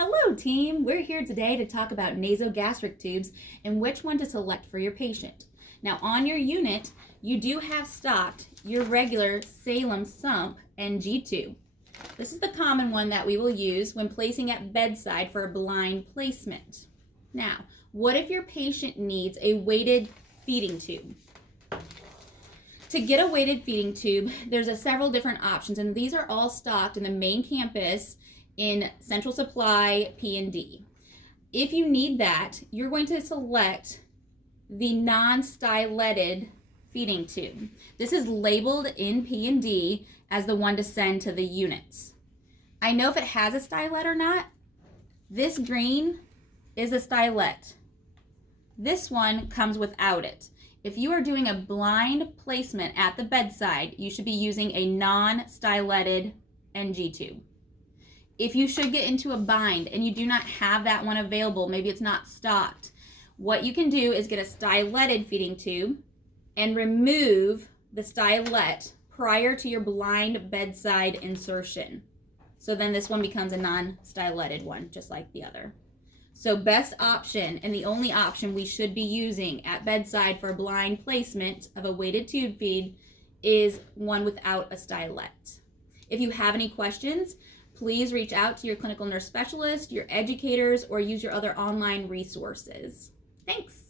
Hello team, we're here today to talk about nasogastric tubes and which one to select for your patient. Now on your unit, you do have stocked your regular Salem sump NG tube. This is the common one that we will use when placing at bedside for a blind placement. Now, what if your patient needs a weighted feeding tube? To get a weighted feeding tube, there's several different options, and these are all stocked in the main campus in Central Supply P&D. If you need that, you're going to select the non-styletted feeding tube. This is labeled in P&D as the one to send to the units. I know if it has a stylet or not. This green is a stylet. This one comes without it. If you are doing a blind placement at the bedside, you should be using a non-styletted NG tube. If you should get into a bind and you do not have that one available, maybe it's not stocked, what you can do is get a styletted feeding tube and remove the stylet prior to your blind bedside insertion. So then this one becomes a non-styletted one, just like the other. So best option, and the only option we should be using at bedside for a blind placement of a weighted tube feed, is one without a stylet. If you have any questions, please reach out to your clinical nurse specialist, your educators, or use your other online resources. Thanks.